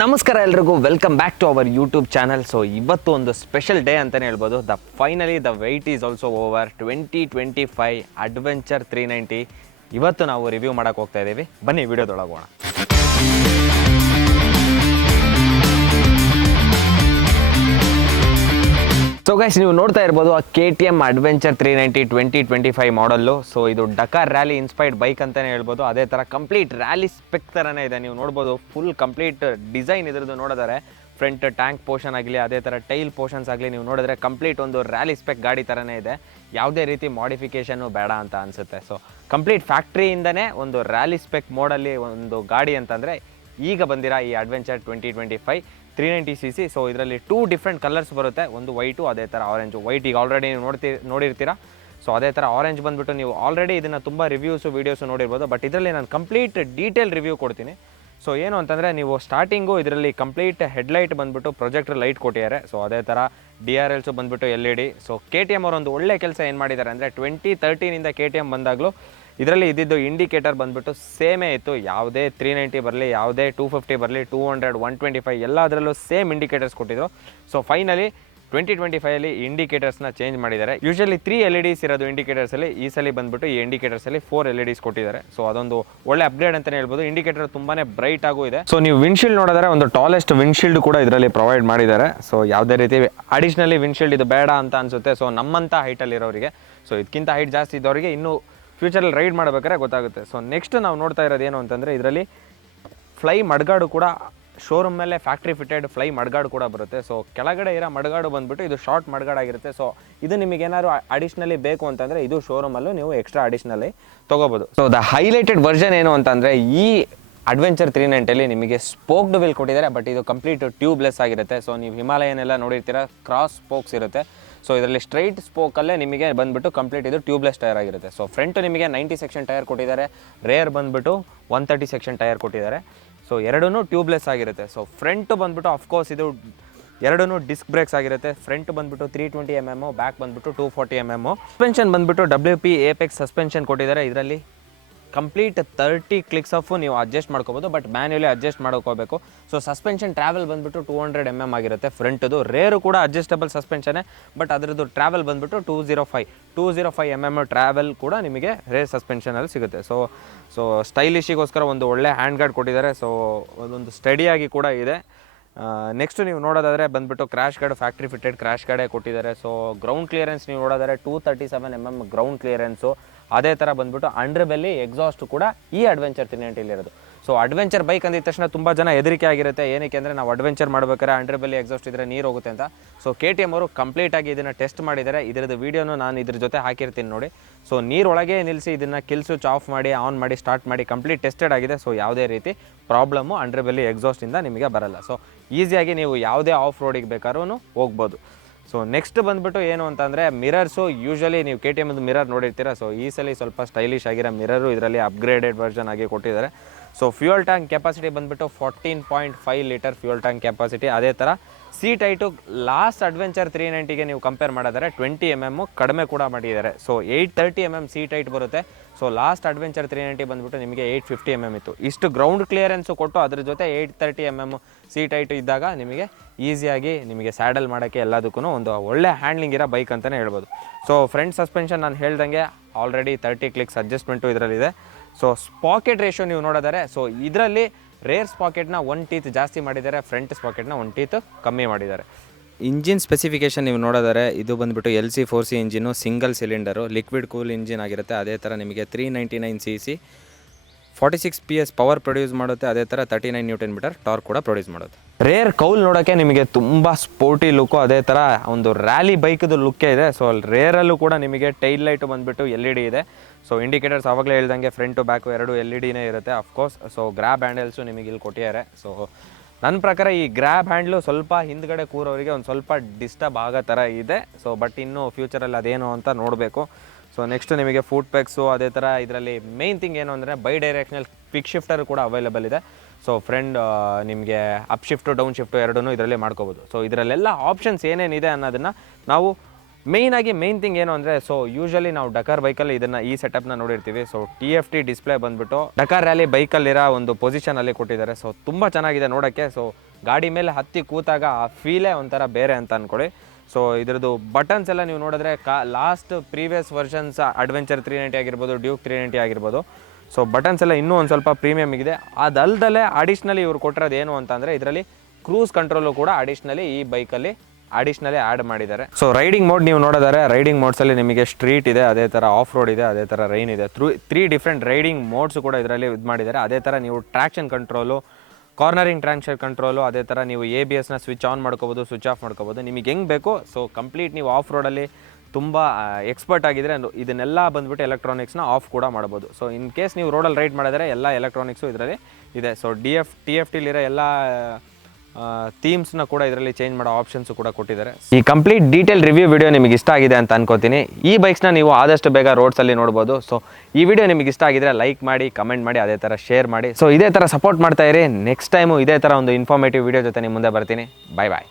ನಮಸ್ಕಾರ ಎಲ್ರಿಗೂ welcome back to our YouTube channel. So ಇವತ್ತು ಒಂದು ಸ್ಪೆಷಲ್ ಡೇ ಅಂತಲೇ ಹೇಳ್ಬೋದು. Finally the wait is also over. 2025 adventure 390 ಇವತ್ತು ನಾವು ರಿವ್ಯೂ ಮಾಡೋಕೆ ಹೋಗ್ತಾ ಇದ್ದೀವಿ. ಬನ್ನಿ ವಿಡಿಯೋದೊಳಗೋಣ. ಸೊ ಗೈಸ್, ನೀವು ನೋಡ್ತಾ ಇರ್ಬೋದು ಆ KTM ಅಡ್ವೆಂಚರ್ 390 2025 ಮಾಡಲ್ಲು. ಸೊ ಇದು ಡಕಾರ್ ರ್ಯಾಲಿ ಇನ್ಸ್ಪೈರ್ಡ್ ಬೈಕ್ ಅಂತಲೇ ಹೇಳ್ಬೋದು. ಅದೇ ಥರ ಕಂಪ್ಲೀಟ್ ರ್ಯಾಲಿ ಸ್ಪೆಕ್ ಥರನೇ ಇದೆ. ನೀವು ನೋಡ್ಬೋದು ಫುಲ್ ಕಂಪ್ಲೀಟ್ ಡಿಸೈನ್ ಇದ್ರದ್ದು ನೋಡಿದರೆ ಫ್ರಂಟ್ ಟ್ಯಾಂಕ್ ಪೋರ್ಷನ್ ಆಗಲಿ, ಅದೇ ಥರ ಟೈಲ್ ಪೋರ್ಷನ್ಸ್ ಆಗಲಿ, ನೀವು ನೋಡಿದ್ರೆ ಕಂಪ್ಲೀಟ್ ಒಂದು ರ್ಯಾಲಿ ಸ್ಪೆಕ್ ಗಾಡಿ ಥರನೇ ಇದೆ. ಯಾವುದೇ ರೀತಿ ಮಾಡಿಫಿಕೇಷನ್ನು ಬೇಡ ಅಂತ ಅನಿಸುತ್ತೆ. ಸೊ ಕಂಪ್ಲೀಟ್ ಫ್ಯಾಕ್ಟ್ರಿಯಿಂದನೇ ಒಂದು ರ್ಯಾಲಿ ಸ್ಪೆಕ್ ಮೋಡಲ್ಲಿ ಒಂದು ಗಾಡಿ ಅಂತಂದರೆ ಈಗ ಬಂದಿರೋ ಈ ಅಡ್ವೆಂಚರ್ 2025 390cc. ಸೊ ಇದರಲ್ಲಿ 2 ಡಿಫ್ರೆಂಟ್ ಕಲರ್ಸ್ ಬರುತ್ತೆ. ಒಂದು ವೈಟು, ಅದೇ ಥರ ಆರೆಂಜು. ವೈಟ್ ಈಗ ಆಲ್ರೆಡಿ ನೀವು ನೋಡಿರ್ತೀರಾ. ಸೊ ಅದೇ ಥರ ಆರೆಂಜ್ ಬಂದುಬಿಟ್ಟು ನೀವು ಆಲ್ರೆಡಿ ಇದನ್ನು ತುಂಬ ರಿವ್ಯೂಸು ವೀಡಿಯೋಸು ನೋಡಿರ್ಬೋದು. ಬಟ್ ಇದರಲ್ಲಿ ನಾನು ಕಂಪ್ಲೀಟ್ ಡೀಟೇಲ್ ರಿವ್ಯೂ ಕೊಡ್ತೀನಿ. ಸೊ ಏನು ಅಂತಂದರೆ, ನೀವು ಸ್ಟಾರ್ಟಿಂಗು ಇದರಲ್ಲಿ ಕಂಪ್ಲೀಟ್ ಹೆಡ್ಲೈಟ್ ಬಂದುಬಿಟ್ಟು ಪ್ರೊಜೆಕ್ಟರ್ ಲೈಟ್ ಕೊಟ್ಟಿದ್ದಾರೆ. ಸೊ ಅದೇ ಥರ DRLಸು ಬಂದುಬಿಟ್ಟು LED. ಸೊ KTM ಅವರು ಒಂದು ಒಳ್ಳೆ ಕೆಲಸ ಏನು ಮಾಡಿದ್ದಾರೆ ಅಂದರೆ, 2013ಇಂದ KTM ಬಂದಾಗಲೂ ಇದರಲ್ಲಿ ಇದ್ದಿದ್ದು ಇಂಡಿಕೇಟರ್ ಬಂದುಬಿಟ್ಟು ಸೇಮೇ ಇತ್ತು. ಯಾವುದೇ 390 ಬರಲಿ, ಯಾವುದೇ 250 ಬರಲಿ, 200, 125 ಎಲ್ಲದರಲ್ಲೂ ಸೇಮ್ ಇಂಡಿಕೇಟರ್ಸ್ ಕೊಟ್ಟಿದ್ರು. ಸೊ ಫೈನಲಿ 2025ಅಲ್ಲಿ ಇಂಡಿಕೇಟರ್ಸ್ನ ಚೇಂಜ್ ಮಾಡಿದ್ದಾರೆ. ಯೂಶಲಿ 3 LEDs ಇರೋದು ಇಂಡಿಕೇಟರ್ಸಲ್ಲಿ, ಈ ಸಲ ಬಂದುಬಿಟ್ಟು ಈ ಇಂಡಿಕೇಟರ್ಸಲ್ಲಿ 4 LEDs ಕೊಟ್ಟಿದ್ದಾರೆ. ಸೊ ಅದೊಂದು ಒಳ್ಳೆ ಅಪ್ಗ್ರೇಡ್ ಅಂತಲೇ ಹೇಳ್ಬೋದು. ಇಂಡಿಕೇಟರ್ ತುಂಬಾ ಬ್ರೈಟ್ ಆಗೂ ಇದೆ. ಸೊ ನೀವು ವಿಂಡ್ಶೀಲ್ಡ್ ನೋಡಿದ್ರೆ ಒಂದು ಟಾಲೆಸ್ಟ್ ವಿಂಡ್ಶೀಲ್ಡ್ ಕೂಡ ಇದರಲ್ಲಿ ಪ್ರೊವೈಡ್ ಮಾಡಿದ್ದಾರೆ. ಸೊ ಯಾವುದೇ ರೀತಿ ಅಡಿಷ್ನಲಿ ವಿಂಡ್ಶೀಲ್ಡ್ ಇದು ಬೇಡ ಅಂತ ಅನಿಸುತ್ತೆ. ಸೊ ನಮ್ಮಂಥ ಹೈಟಲ್ಲಿ ಇರೋರಿಗೆ, ಸೊ ಇದಕ್ಕಿಂತ ಹೈಟ್ ಜಾಸ್ತಿ ಇದ್ದವರಿಗೆ ಇನ್ನೂ ಫ್ಯೂಚರಲ್ಲಿ ರೈಡ್ ಮಾಡಬೇಕಾದ್ರೆ ಗೊತ್ತಾಗುತ್ತೆ. ಸೊ ನೆಕ್ಸ್ಟ್ ನಾವು ನೋಡ್ತಾ ಇರೋದು ಏನು ಅಂತಂದರೆ, ಇದರಲ್ಲಿ ಫ್ಲೈ ಮಡ್ಗಾಡು ಕೂಡ ಶೋರೂಮ್ ಮೇಲೆ ಫ್ಯಾಕ್ಟ್ರಿ ಫಿಟೆಡ್ ಫ್ಲೈ ಮಡ್ಗಾಡು ಕೂಡ ಬರುತ್ತೆ. ಸೊ ಕೆಳಗಡೆ ಇರೋ ಮಡ್ಗಾಡು ಬಂದುಬಿಟ್ಟು ಇದು ಶಾರ್ಟ್ ಮಡ್ಗಾಡಾಗಿರುತ್ತೆ. ಸೊ ಇದು ನಿಮಗೇನಾದ್ರು ಅಡಿಷ್ನಲಿ ಬೇಕು ಅಂತಂದರೆ ಇದು ಶೋರೂಮಲ್ಲೂ ನೀವು ಎಕ್ಸ್ಟ್ರಾ ಅಡಿಷ್ನಲಿ ತೊಗೋಬೋದು. ಸೊ ದ ಹೈಲೈಟೆಡ್ ವರ್ಷನ್ ಏನು ಅಂತಂದರೆ, ಈ ಅಡ್ವೆಂಚರ್ 390ಅಲ್ಲಿ ನಿಮಗೆ ಸ್ಪೋಕ್ಡ್ ವೀಲ್ ಕೊಟ್ಟಿದ್ದಾರೆ. ಬಟ್ ಇದು ಕಂಪ್ಲೀಟ್ ಟ್ಯೂಬ್ಲೆಸ್ ಆಗಿರುತ್ತೆ. ಸೊ ನೀವು ಹಿಮಾಲಯನ್ ಎಲ್ಲ ನೋಡಿರ್ತೀರ, ಕ್ರಾಸ್ ಸ್ಪೋಕ್ಸ್ ಇರುತ್ತೆ. ಸೊ ಇದರಲ್ಲಿ ಸ್ಟ್ರೈಟ್ ಸ್ಪೋಕಲ್ಲೇ ನಿಮಗೆ ಬಂದುಬಿಟ್ಟು ಕಂಪ್ಲೀಟ್ ಇದು ಟ್ಯೂಬ್ಲೆಸ್ ಟೈರ್ ಆಗಿರುತ್ತೆ. ಸೊ ಫ್ರಂಟ್ ನಿಮಗೆ 90 ಸೆಕ್ಷನ್ ಟೈರ್ ಕೊಟ್ಟಿದ್ದಾರೆ. ರೇರ್ ಬಂದುಬಿಟ್ಟು 130 ಸೆಕ್ಷನ್ ಟೈರ್ ಕೊಟ್ಟಿದ್ದಾರೆ. ಸೊ ಎರಡೂ ಟ್ಯೂಬ್ಲೆಸ್ ಆಗಿರುತ್ತೆ. ಸೊ ಫ್ರಂಟ್ ಬಂದುಬಿಟ್ಟು ಅಫ್ಕೋರ್ಸ್ ಇದು ಎರಡೂ ಡಿಸ್ಕ್ ಬ್ರೇಕ್ಸ್ ಆಗಿರುತ್ತೆ. ಫ್ರಂಟ್ ಬಂದುಬಿಟ್ಟು 320 mm, ಬ್ಯಾಕ್ ಬಂದುಬಿಟ್ಟು 240 mm. ಸಸ್ಪೆನ್ಷನ್ ಬಂದುಬಿಟ್ಟು WP Apex ಸಸ್ಪೆನ್ಷನ್ ಕೊಟ್ಟಿದ್ದಾರೆ. ಇದರಲ್ಲಿ ಕಂಪ್ಲೀಟ್ 30 ಕ್ಲಿಕ್ಸ್ ಆಫು ನೀವು ಅಡ್ಜಸ್ಟ್ ಮಾಡ್ಕೋಬೋದು. ಬಟ್ ಮ್ಯಾನ್ಯುಲಿ ಅಡ್ಜಸ್ಟ್ ಮಾಡ್ಕೋಬೇಕು. ಸೊ ಸಸ್ಪೆನ್ಷನ್ ಟ್ರಾವೆಲ್ ಬಂದುಬಿಟ್ಟು 200 mm ಆಗಿರುತ್ತೆ ಫ್ರಂಟದು. ರೇರು ಕೂಡ ಅಡ್ಜಸ್ಟಬಲ್ ಸಸ್ಪೆನ್ಷನ್ನೇ. ಬಟ್ ಅದರದ್ದು ಟ್ರಾವೆಲ್ ಬಂದುಬಿಟ್ಟು 205 mm ಟ್ರಾವೆಲ್ ಕೂಡ ನಿಮಗೆ ರೇರ್ ಸಸ್ಪೆನ್ಷನಲ್ಲಿ ಸಿಗುತ್ತೆ. ಸೊ ಸ್ಟೈಲಿಶಿಗೋಸ್ಕರ ಒಂದು ಒಳ್ಳೆ ಹ್ಯಾಂಡ್ ಗಾರ್ಡ್ ಕೊಟ್ಟಿದ್ದಾರೆ. ಸೊ ಅದೊಂದು ಸ್ಟಡಿಯಾಗಿ ಕೂಡ ಇದೆ. ನೆಕ್ಸ್ಟ್ ನೀವು ನೋಡೋದಾದರೆ ಬಂದುಬಿಟ್ಟು crash guard factory fitted crash ಗಾರ್ಡೇ ಕೊಟ್ಟಿದ್ದಾರೆ. ಸೊ ಗ್ರೌಂಡ್ ಕ್ಲಿಯರೆನ್ಸ್ ನೀವು ನೋಡೋದಾದರೆ 237 mm ಗ್ರೌಂಡ್ ಕ್ಲಿಯರೆನ್ಸು. ಅದೇ ಥರ ಬಂದುಬಿಟ್ಟು ಅಂಡರ್ ಬೆಲ್ಲಿ ಎಕ್ಸಾಸ್ಟ್ ಕೂಡ ಈ ಅಡ್ವೆಂಚರ್ 390 ಇರೋದು. ಸೊ ಅಡ್ವೆಂಚರ್ ಬೈಕ್ ಅಂದಿದ ತಕ್ಷಣ ತುಂಬ ಜನ ಹೆದರಿಕೆ ಆಗಿರುತ್ತೆ. ಏನಕ್ಕೆ ಅಂದರೆ, ನಾವು ಅಡ್ವೆಂಚರ್ ಮಾಡ್ಬೇಕಾದ್ರೆ ಅಂಡರ್ ಬೆಲ್ಲಿ ಎಕ್ಸಾಸ್ಟ್ ಇದ್ದರೆ ನೀರು ಹೋಗುತ್ತೆ ಅಂತ. ಸೊ KTM ಅವರು ಕಂಪ್ಲೀಟಾಗಿ ಇದನ್ನು ಟೆಸ್ಟ್ ಮಾಡಿದ್ದಾರೆ. ಇದರದ್ದು ವೀಡಿಯೋನು ನಾನು ಇದ್ರ ಜೊತೆ ಹಾಕಿರ್ತೀನಿ ನೋಡಿ. ಸೊ ನೀರೊಳಗೆ ನಿಲ್ಲಿಸಿ ಇದನ್ನು ಕಿಲ್ ಸ್ವಿಚ್ ಆಫ್ ಮಾಡಿ, ಆನ್ ಮಾಡಿ, ಸ್ಟಾರ್ಟ್ ಮಾಡಿ ಕಂಪ್ಲೀಟ್ ಟೆಸ್ಟೆಡ್ ಆಗಿದೆ. ಸೊ ಯಾವುದೇ ರೀತಿ ಪ್ರಾಬ್ಲಮ್ಮು ಅಂಡರ್ ಬೆಲ್ಲಿ ಎಕ್ಸಾಸ್ಟಿಂದ ನಿಮಗೆ ಬರಲ್ಲ. ಸೊ ಈಸಿಯಾಗಿ ನೀವು ಯಾವುದೇ ಆಫ್ ರೋಡಿಗೆ ಬೇಕಾದ್ರೂ ಹೋಗ್ಬೋದು. ಸೊ ನೆಕ್ಸ್ಟ್ ಬಂದುಬಿಟ್ಟು ಏನು ಅಂತಂದರೆ, ಮಿರರ್ಸು. ಯೂಶಲಿ ನೀವು KTM ಮಿರರ್ ನೋಡಿರ್ತೀರ. ಸೊ ಈ ಸಲ ಸ್ವಲ್ಪ ಸ್ಟೈಲಿಶ್ ಆಗಿರೋ ಮಿರರು ಇದರಲ್ಲಿ ಅಪ್ಗ್ರೇಡೆಡ್ ವರ್ಷನ್ ಆಗಿ ಕೊಟ್ಟಿದ್ದಾರೆ. ಸೊ ಫ್ಯೂಯಲ್ ಟ್ಯಾಂಕ್ ಕೆಪಾಸಿಟಿ ಬಂದುಬಿಟ್ಟು 14.5 ಲೀಟರ್ ಫ್ಯೂಯಲ್ ಟ್ಯಾಂಕ್ ಕೆಪಾಸಿಟಿ. ಅದೇ ಥರ ಸೀಟ್ ಹೈಟು ಲಾಸ್ಟ್ ಅಡ್ವೆಂಚರ್ 390ಗೆ ನೀವು ಕಂಪೇರ್ ಮಾಡಿದರೆ 20 mm ಕಡಿಮೆ ಕೂಡ ಮಾಡಿದ್ದಾರೆ. ಸೊ 830 mm ಸೀಟ್ ಹೈಟ್ ಬರುತ್ತೆ. ಸೊ ಲಾಸ್ಟ್ ಅಡ್ವೆಂಚರ್ 390 ಬಂದುಬಿಟ್ಟು ನಿಮಗೆ 850 mm ಇತ್ತು. ಇಷ್ಟು ಗ್ರೌಂಡ್ ಕ್ಲಿಯರೆನ್ಸು ಕೊಟ್ಟು ಅದ್ರ ಜೊತೆ 830 mm ಸೀಟ್ ಹೈಟ್ ಇದ್ದಾಗ ನಿಮಗೆ ಈಸಿಯಾಗಿ ನಿಮಗೆ ಸ್ಯಾಡಲ್ ಮಾಡೋಕ್ಕೆ ಎಲ್ಲದಕ್ಕೂ ಒಂದು ಒಳ್ಳೆ ಹ್ಯಾಂಡ್ಲಿಂಗ್ ಇರೋ ಬೈಕ್ ಅಂತಲೇ ಹೇಳ್ಬೋದು. ಸೊ ಫ್ರಂಟ್ ಸಸ್ಪೆನ್ಷನ್ ನಾನು ಹೇಳ್ದಂಗೆ ಆಲ್ರೆಡಿ 30 ಕ್ಲಿಕ್ಸ್ ಅಡ್ಜಸ್ಟ್ಮೆಂಟು ಇದರಲ್ಲಿದೆ. ಸೊ ಸ್ಪಾಕೆಟ್ ರೇಷಿಯೋ ನೀವು ನೋಡಿದರೆ, ಸೊ ಇದರಲ್ಲಿ ರೇರ್ ಸ್ಪಾಕೆಟ್ನ 1 ಟೀತ್ ಜಾಸ್ತಿ ಮಾಡಿದ್ದಾರೆ, ಫ್ರಂಟ್ ಸ್ಪಾಕೆಟ್ನ 1 ಟೀತ್ ಕಮ್ಮಿ ಮಾಡಿದ್ದಾರೆ. ಇಂಜಿನ್ ಸ್ಪೆಸಿಫಿಕೇಷನ್ ನೀವು ನೋಡಿದರೆ, ಇದು ಬಂದುಬಿಟ್ಟು LC4C engine, single cylinder, liquid cool engine ಆಗಿರುತ್ತೆ. ಅದೇ ಥರ ನಿಮಗೆ 399cc 46 PS ಪವರ್ ಪ್ರೊಡ್ಯೂಸ್ ಮಾಡುತ್ತೆ. ಅದೇ ಥರ 39 Nm ಟಾರ್ಕ್ ಕೂಡ ಪ್ರೊಡ್ಯೂಸ್ ಮಾಡುತ್ತೆ. ರೇರ್ ಕೌಲ್ ನೋಡೋಕ್ಕೆ ನಿಮಗೆ ತುಂಬ ಸ್ಪೋರ್ಟಿ ಲುಕ್ಕು, ಅದೇ ಥರ ಒಂದು ರ್ಯಾಲಿ ಬೈಕ್ದು ಲುಕ್ಕೇ ಇದೆ. ಸೊ ರೇರಲ್ಲೂ ಕೂಡ ನಿಮಗೆ ಟೈಲ್ ಲೈಟು ಬಂದುಬಿಟ್ಟು LED ಇದೆ. ಸೊ ಇಂಡಿಕೇಟರ್ಸ್ ಆವಾಗಲೇ ಹೇಳ್ದಂಗೆ ಫ್ರಂಟು ಬ್ಯಾಕು ಎರಡು LEDನೇ ಇರುತ್ತೆ ಅಫ್ಕೋರ್ಸ್. ಸೊ ಗ್ರ್ಯಾಬ್ ಹ್ಯಾಂಡಲ್ಸು ನಿಮಗೆ ಇಲ್ಲಿ ಕೊಟ್ಟಿದ್ದಾರೆ. ಸೊ ನನ್ನ ಪ್ರಕಾರ ಈ ಗ್ರ್ಯಾಬ್ ಹ್ಯಾಂಡ್ಲು ಸ್ವಲ್ಪ ಹಿಂದ್ಗಡೆ ಕೂರೋರಿಗೆ ಒಂದು ಸ್ವಲ್ಪ ಡಿಸ್ಟರ್ಬ್ ಆಗೋ ಥರ ಇದೆ. ಸೊ ಬಟ್ ಇನ್ನೂ ಫ್ಯೂಚರಲ್ಲಿ ಅದೇನು ಅಂತ ನೋಡಬೇಕು. ಸೊ ನೆಕ್ಸ್ಟ್ ನಿಮಗೆ ಫುಟ್ ಪೆಕ್ಸು, ಅದೇ ಥರ ಇದರಲ್ಲಿ ಮೇಯ್ನ್ ಥಿಂಗ್ ಏನು ಅಂದರೆ ಬೈ ಡೈರೆಕ್ಷನಲ್ ಕ್ವಿಕ್ ಶಿಫ್ಟರ್ ಕೂಡ ಅವೈಲೇಬಲ್ ಇದೆ. ಸೊ ನಿಮಗೆ ಅಪ್ ಶಿಫ್ಟು ಡೌನ್ ಶಿಫ್ಟು ಎರಡೂ ಇದರಲ್ಲೇ ಮಾಡ್ಕೋಬೋದು. ಸೊ ಇದರಲ್ಲೆಲ್ಲ ಆಪ್ಷನ್ಸ್ ಏನೇನಿದೆ ಅನ್ನೋದನ್ನು ನಾವು ಮೇನ್ ಥಿಂಗ್ ಏನು ಅಂದರೆ, ಸೊ ಯೂಶಲಿ ನಾವು ಡಕಾರ್ ಬೈಕಲ್ಲಿ ಈ ಸೆಟಪ್ನ ನೋಡಿರ್ತೀವಿ. ಸೊ TFT ಡಿಸ್ಪ್ಲೇ ಬಂದುಬಿಟ್ಟು ಡಕಾರ್ ರ್ಯಾಲಿ ಬೈಕಲ್ಲಿರೋ ಒಂದು ಪೊಸಿಷನಲ್ಲಿ ಕೊಟ್ಟಿದ್ದಾರೆ. ಸೊ ತುಂಬ ಚೆನ್ನಾಗಿದೆ ನೋಡೋಕ್ಕೆ. ಸೊ ಗಾಡಿ ಮೇಲೆ ಹತ್ತಿ ಕೂತಾಗ ಆ ಫೀಲೇ ಒಂಥರ ಬೇರೆ ಅಂತ ಅಂದ್ಕೊಳ್ಳಿ. ಸೊ ಇದ್ರದ್ದು ಬಟನ್ಸ್ ಎಲ್ಲ ನೀವು ನೋಡಿದ್ರೆ ಲಾಸ್ಟ್ ಪ್ರೀವಿಯಸ್ ವರ್ಷನ್ಸ್ ಅಡ್ವೆಂಚರ್ 390 ಆಗಿರ್ಬೋದು, ಡ್ಯೂಕ್ 390 ಆಗಿರ್ಬೋದು. ಸೊ ಬಟನ್ಸ್ ಎಲ್ಲ ಇನ್ನೂ ಒಂದು ಸ್ವಲ್ಪ ಪ್ರೀಮಿಯಮ್ ಇದೆ. ಅದಲ್ದಲ್ಲೇ ಅಡಿಷ್ನಲಿ ಇವ್ರು ಕೊಟ್ಟಿರೋದು ಏನು ಅಂತಂದರೆ ಇದರಲ್ಲಿ ಕ್ರೂಸ್ ಕಂಟ್ರೋಲು ಕೂಡ ಅಡಿಷ್ನಲಿ ಈ ಬೈಕಲ್ಲಿ ಆ್ಯಡ್ ಮಾಡಿದ್ದಾರೆ. ಸೊ ರೈಡಿಂಗ್ ಮೋಡ್ ನೀವು ನೋಡಿದರೆ ರೈಡಿಂಗ್ ಮೋಡ್ಸಲ್ಲಿ ನಿಮಗೆ ಸ್ಟ್ರೀಟ್ ಇದೆ, ಅದೇ ಥರ ಆಫ್ ರೋಡ್ ಇದೆ, ಅದೇ ಥರ ರೈನ್ ಇದೆ. 3 ಡಿಫ್ರೆಂಟ್ ರೈಡಿಂಗ್ ಮೋಡ್ಸು ಕೂಡ ಇದರಲ್ಲಿ ಇದು ಮಾಡಿದ್ದಾರೆ. ಅದೇ ಥರ ನೀವು traction control, cornering traction control, ಅದೇ ಥರ ನೀವು ABSನ ಸ್ವಿಚ್ ಆನ್ ಮಾಡ್ಕೋಬೋದು, ಸ್ವಿಚ್ ಆಫ್ ಮಾಡ್ಕೋಬೋದು, ನಿಮಗೆ ಹೆಂಗೆ ಬೇಕೋ. ಸೊ ಕಂಪ್ಲೀಟ್ ನೀವು ಆಫ್ ರೋಡಲ್ಲಿ ತುಂಬ ಎಕ್ಸ್ಪರ್ಟ್ ಆಗಿದ್ರೆ ಇದನ್ನೆಲ್ಲ ಬಂದುಬಿಟ್ಟು ಎಲೆಕ್ಟ್ರಾನಿಕ್ಸ್ನ ಆಫ್ ಕೂಡ ಮಾಡ್ಬೋದು. ಸೊ ಇನ್ ಕೇಸ್ ನೀವು ರೋಡಲ್ಲಿ ರೈಡ್ ಮಾಡಿದರೆ ಎಲ್ಲ ಎಲೆಕ್ಟ್ರಾನಿಕ್ಸು ಇದರಲ್ಲಿ ಇದೆ. ಸೊ TFTಲಿರೋ ಎಲ್ಲ ಥೀಮ್ಸ್ನ ಕೂಡ ಇದರಲ್ಲಿ ಚೇಂಜ್ ಮಾಡೋ ಆಪ್ಷನ್ಸು ಕೂಡ ಕೊಟ್ಟಿದ್ದಾರೆ. ಈ ಕಂಪ್ಲೀಟ್ ಡೀಟೇಲ್ ರಿವ್ಯೂ ವಿಡಿಯೋ ನಿಮಗೆ ಇಷ್ಟ ಆಗಿದೆ ಅಂತ ಅನ್ಕೋತೀನಿ. ಈ ಬೈಕ್ಸ್ನ ನೀವು ಆದಷ್ಟು ಬೇಗ ರೋಡ್ಸಲ್ಲಿ ನೋಡ್ಬೋದು. ಸೊ ಈ ವಿಡಿಯೋ ನಿಮಗೆ ಇಷ್ಟ ಆಗಿದ್ರೆ ಲೈಕ್ ಮಾಡಿ, ಕಮೆಂಟ್ ಮಾಡಿ, ಅದೇ ಥರ ಶೇರ್ ಮಾಡಿ. ಸೊ ಇದೇ ಥರ ಸಪೋರ್ಟ್ ಮಾಡ್ತಾ ಇರಿ. ನೆಕ್ಸ್ಟ್ ಟೈಮು ಇದೇ ಥರ ಒಂದು ಇನ್ಫಾರ್ಮೇಟಿವ್ ವಿಡಿಯೋ ಜೊತೆ ನಿಮ್ಮ ಮುಂದೆ ಬರ್ತೀನಿ. ಬಾಯ್ ಬಾಯ್.